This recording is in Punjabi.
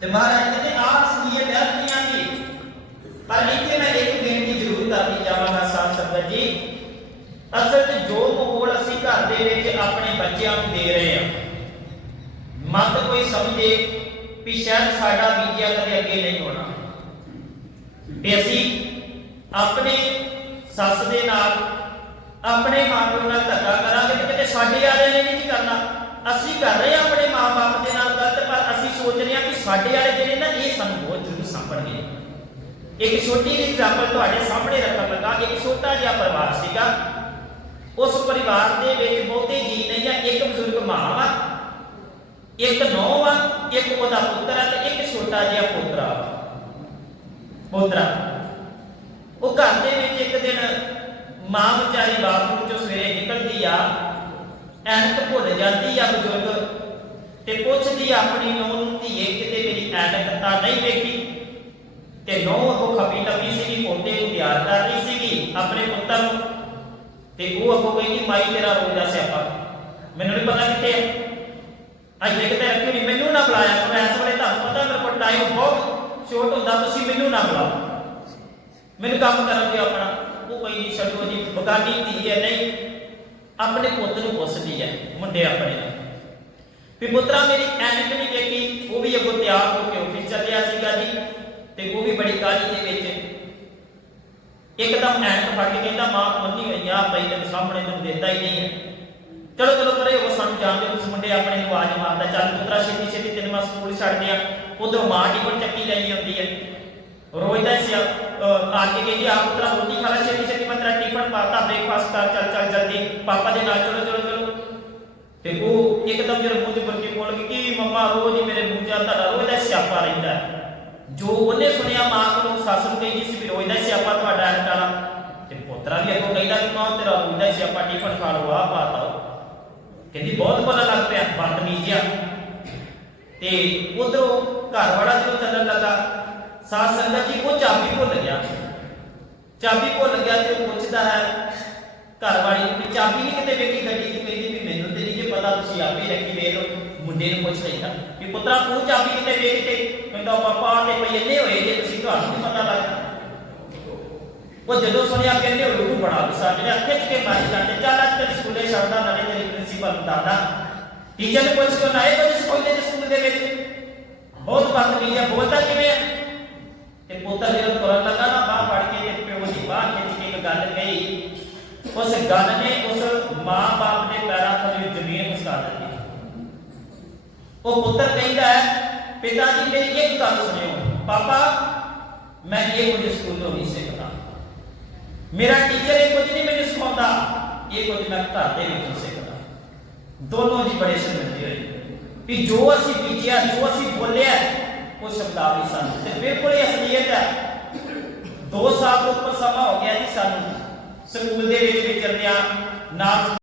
ਤੇ ਮਹਾਰਾਜ ਕਹਿੰਦੇ ਆਹ ਅਸਲੀਅਤ ਹੈ ਦੁਨੀਆ ਦੀ। ਪਰ ਇੱਥੇ ਮੈਂ ਇੱਕ ਬੇਨਤੀ ਜ਼ਰੂਰ ਕਰਨੀ ਚਾਹਾਂਗਾ, ਸਾਧ ਸੰਗਤ ਜੀ। ਅਸਲ 'ਚ ਜੋ ਮਾਹੌਲ ਅਸੀਂ ਘਰ ਦੇ ਵਿੱਚ ਆਪਣੇ ਬੱਚਿਆਂ ਨੂੰ ਦੇ ਰਹੇ ਹਾਂ, ਮਤ ਕੋਈ ਸਮਝੇ ਵੀ ਸ਼ਾਇਦ ਸਾਡਾ ਬੀਜਿਆ ਕਦੇ ਅੱਗੇ ਨਹੀਂ ਹੋਣਾ। ਵੀ ਅਸੀਂ ਆਪਣੇ ਸੱਸ ਦੇ ਨਾਲ, ਆਪਣੇ ਮਾਪਿਆਂ ਨਾਲ ਧੱਕਾ ਕਰਾਂਗੇ ਤੇ ਕਿਤੇ ਸਾਡੇ ਵਾਲਿਆਂ ਨੇ ਨਹੀਂ ਕਰਨਾ। ਅਸੀਂ ਕਰ ਰਹੇ ਹਾਂ ਆਪਣੇ ਮਾਪੇ ਸਾਡੇ ਵਾਲੇ ਜਿਹੜੇ ਨਾ, ਇਹ ਸਾਨੂੰ ਬਹੁਤ ਜ਼ਰੂਰ ਸਾਂਭਣਗੇ। ਇੱਕ ਛੋਟੀ ਜਿਹੀ ਐਗਜ਼ਾਮਪਲ ਤੁਹਾਡੇ ਸਾਹਮਣੇ ਰੱਖਣ ਲੱਗਾ, ਇੱਕ ਛੋਟਾ ਜਿਹਾ ਪਰਿਵਾਰ ਸੀਗਾ। ਉਸ ਪਰਿਵਾਰ ਦੇ ਵਿੱਚ ਬਹੁਤੇ ਜੀ ਨਹੀਂ ਆ, ਇੱਕ ਬਜ਼ੁਰਗ ਮਾਂ ਵਾ, ਇੱਕ ਨੌਂ ਵਾ, ਇੱਕ ਉਹਦਾ ਪੁੱਤਰ ਆ ਤੇ ਇੱਕ ਛੋਟਾ ਜਿਹਾ ਪੋਤਰਾ ਵਾ। ਪੋਤਰਾ। ਉਹ ਘਰ ਦੇ ਵਿੱਚ ਇੱਕ ਦਿਨ ਮਾਂ ਵਿਚਾਰੀ ਬਾਥਰੂਮ ਚੋਂ ਸਵੇਰੇ ਨਿਕਲਦੀ ਆ, ਐਨਕ ਭੁੱਲ ਜਾਂਦੀ ਆ ਬਜ਼ੁਰਗ। ਤੇ ਪੁੱਛਦੀ ਆਪਣੀ ਨੂੰਹ ਨੂੰ, ਧੀਏ, ਕਿਤੇ ਮੇਰੀ ਐਨਕ ਤਾਂ ਨਹੀਂ ਵੇਖੀ? ਤੇ ਨੂੰਹ ਉਹ ਖੱਬੀ ਟੱਪੀ ਸੀਗੀ, ਪੋਤੇ ਨੂੰ ਤਿਆਰ ਕਰ ਰਹੀ ਸੀਗੀ, ਆਪਣੇ ਪੁੱਤਰ ਨੂੰ। ਤੇ ਉਹ ਅੱਗੋਂ ਕਹਿੰਦੀ, ਮਾਈ, ਤੇਰਾ ਰੋਜ਼ ਸਿਆਪਾ। ਮੈਨੂੰ ਨਹੀਂ ਪਤਾ ਕਿੱਥੇ ਹੈ ਅੱਜ ਦੇਖ ਰੱਖੀ ਨਹੀਂ ਮੈਨੂੰ ਨਾ ਬੁਲਾਇਆ ਕਰੋ। ਇਸ ਵੇਲੇ ਤੁਹਾਨੂੰ ਪਤਾ ਮੇਰੇ ਕੋਲ ਟਾਈਮ ਬਹੁਤ ਸ਼ੋਰਟ ਹੁੰਦਾ, ਤੁਸੀਂ ਮੈਨੂੰ ਨਾ ਬੁਲਾਓ। ਮੈਨੂੰ ਕੰਮ ਕਰਨ ਦਿਓ ਆਪਣਾ। ਉਹ ਕੋਈ ਛੱਡੋ ਜੀ। ਬਗਾਨੀ ਧੀ ਹੈ, ਨਹੀਂ। ਆਪਣੇ ਪੁੱਤ ਨੂੰ ਪੁੱਛਦੀ ਹੈ, ਮੁੰਡੇ ਆਪਣੇ ਨੂੰ ਵੀ ਪੁੱਤਰਾ, ਮੇਰੀ ਐਨਕ ਨਹੀਂ ਵੇਖੀ ਉਹ ਵੀ ਅੱਗੋਂ ਤਿਆਰ ਹੋ ਕੇ ਆਫਿਸ ਚੱਲਿਆ ਸੀਗਾ ਜੀ, ਤੇ ਉਹ ਵੀ ਬੜੀ ਕਾਹਲੀ ਦੇ ਵਿੱਚ ਇੱਕਦਮ ਐਨਕ ਫੜ ਕੇ ਕਹਿੰਦਾ, ਮਾਂ ਮੰਨੀ ਹੋਈ ਆ ਪਈ ਤੈਨੂੰ ਸਾਹਮਣੇ ਤੈਨੂੰ ਦੇਤਾ ਹੀ ਨਹੀਂ ਹੈ। ਚਲੋ ਚਲੋ ਪਰੇ ਉਹ ਸਾਨੂੰ ਜਾਣਦੇ ਉਸ ਮੁੰਡੇ ਆਪਣੇ ਨੂੰ ਆਵਾਜ਼ ਮਾਰਦਾ, ਚੱਲ ਪੁੱਤਰਾ, ਛੇਤੀ ਛੇਤੀ ਤੈਨੂੰ ਮੈਂ ਸਕੂਲ ਛੱਡ ਦਿਆਂ ਉਧਰੋਂ ਮਾਂ ਟਿਫਨ ਚੱਕੀ ਲਈ ਹੁੰਦੀ ਹੈ। ਰੋਜ਼ ਦਾ ਸਿਆ ਆ ਕੇ ਕਹਿੰਦੀ, ਆ ਪੁੱਤਰਾ, ਰੋਟੀ ਖਾ ਲੈ, ਛੇਤੀ ਛੇਤੀ, ਮੈਂ ਟਿਫਨ ਪਾਤਾ ਬ੍ਰੇਕਫਾਸਟ ਕਰ, ਚੱਲ ਚੱਲ, ਜਲਦੀ, ਪਾਪਾ ਦੇ ਨਾਲ ਚਲੋ ਚਲੋ ਚਲੋ। ਤੇ ਉਹ ਇੱਕਦਮ ਜਦੋਂ ਮੂੰਹ ਤੇ ਬੁਰ ਬੋਲ ਗਈ ਕਿ ਮੰਮਾ ਰੋਜ਼ ਹੀ ਮੇਰੇ ਮੂੰਹ 'ਚ ਤੁਹਾਡਾ ਰੋਜ਼ ਦਾ ਸਿਆਪਾ ਰਹਿੰਦਾ ਜੋ ਉਹਨੇ ਸੁਣਿਆ ਮਾਂ ਕੋਲੋਂ ਸੱਸ ਨੂੰ ਕਹਿੰਦੀ ਸੀ ਵੀ ਰੋਜ਼ ਦਾ ਸਿਆਪਾ ਤੁਹਾਡਾ ਐਂਟ ਵਾਲਾ ਤੇ ਪੁੱਤਰਾ ਵੀ ਅੱਗੋਂ ਕਹਿੰਦਾ ਕਿ ਮਾਂ, ਤੇਰਾ ਰੋਜ਼ ਦਾ ਸਿਆਪਾ ਟਿਫਨ ਖਾ ਲਓ ਆ ਪਾਤਾ ਕਹਿੰਦੀ, ਬਹੁਤ ਪਤਾ ਲੱਗ ਪਿਆ ਬਦਤਮੀਜ਼ੀਆ ਤੇ ਉਧਰੋਂ ਘਰ ਵਾਲਾ ਜਦੋਂ ਚੱਲਣ ਲੱਗਾ ਸਾਧ ਸੰਗਤ ਜੀ, ਉਹ ਚਾਬੀ ਭੁੱਲ ਗਿਆ। ਚਾਬੀ ਭੁੱਲ ਗਿਆ ਤੇ ਉਹ ਪੁੱਛਦਾ ਹੈ ਘਰ ਵਾਲੀ ਨੂੰ ਚਾਬੀ ਨਹੀਂ ਕਿਤੇ ਵੇਖੀ ਗੱਡੀ ਦੀ, ਕਹਿੰਦੀ ਵੀ ਮੈਨੂੰ ਤੇ ਨਹੀਂ ਪਤਾ ਤੁਸੀਂ ਆਪੇ ਰੱਖੀ ਵੇਖ ਲਓ ਮੁੰਡੇ ਨੂੰ ਪੁੱਛ ਲੈਂਦਾ ਵੀ ਪੁੱਤਰਾ ਤੂੰ ਚਾਬੀ ਕਿਤੇ ਵੇਖ ਕੇ ਕਹਿੰਦਾ ਪਾਪਾ ਤੇ ਪਈ ਇੰਨੇ ਹੋਏ ਜੇ ਤੁਸੀਂ ਤੁਹਾਨੂੰ ਨਹੀਂ ਪਤਾ ਲੱਗਦਾ ਉਹ ਜਦੋਂ ਸੁਣਿਆ ਕਹਿੰਦੇ ਉਹ ਰੂਹ ਬੜਾ ਗੁੱਸਾ ਜਿਹੜਾ ਖਿੱਚ ਕੇ ਮਾਰੀ ਜਾਂਦੇ ਚੱਲ ਅੱਜ ਤੇਰੇ ਸਕੂਲੇ ਛੱਡਦਾ ਨਾਲੇ ਤੇਰੀ ਪ੍ਰਿੰਸੀਪਲ ਨੂੰ ਦੱਸਦਾ ਟੀਚਰ ਨੇ ਪੁੱਛ ਕੇ ਨਾ ਇਹ ਕੁਝ ਸਕੂਲੇ ਦੇ ਸਕੂਲ ਦੇ ਵਿੱਚ ਬਹੁਤ ਬਦਤਮੀਜ਼ ਹੈ ਬੋਲਦਾ ਕਿਵੇਂ ਹੈ ਤੇ ਪੁੱਤਰ ਜਦੋਂ ਤੁਰਨ ਲੱਗਾ ਨਾ ਬਾਹ ਫੜ ਕੇ ਤੇ ਪਿਓ ਦੀ ਬਾਹ ਖਿੱਚ ਕੇ ਇੱਕ ਗੱਲ ਕਹੀ ਉਸ ਗੱਲ ਨੇ ਉਸ ਮਾਂ-ਬਾਪ ਦੇ ਪੈਰਾਂ ਥੱਲੇ ਜ਼ਮੀਨ ਉਸਕਾ ਦਿੱਤੀ ਉਹ ਪੁੱਤਰ ਕਹਿੰਦਾ ਹੈ, ਪਿਤਾ ਜੀ ਮੇਰੀ ਇੱਕ ਗੱਲ ਸੁਣਿਓ। ਪਾਪਾ, ਮੈਂ ਇਹ ਕੁਝ ਸਕੂਲੋਂ ਨਹੀਂ ਸਿੱਖਦਾ। ਮੇਰਾ ਟੀਚਰ ਇਹ ਕੁਝ ਨਹੀਂ ਮੈਨੂੰ ਸਿਖਾਉਂਦਾ। ਇਹ ਕੁਝ ਮੈਂ ਘਰ ਦੇ ਵਿੱਚੋਂ ਸਿੱਖਦਾ। ਦੋਨੋਂ ਜੀ ਬੜੇ ਸ਼ਰਮਿੰਦੇ ਹੋਏ। ਵੀ ਜੋ ਅਸੀਂ ਬੀਜਿਆ, ਜੋ ਅਸੀਂ ਬੋਲਿਆ, ਉਹ ਸ਼ਬਦਾਵਲੀ ਸਾਨੂੰ ਤੇ ਬਿਲਕੁਲ ਹੀ ਅਸਲੀਅਤ ਹੈ। 2 ਸਾਲ ਤੋਂ ਉੱਪਰ ਸਮਾਂ ਹੋ ਗਿਆ ਜੀ ਸਾਨੂੰ। ਸਕੂਲ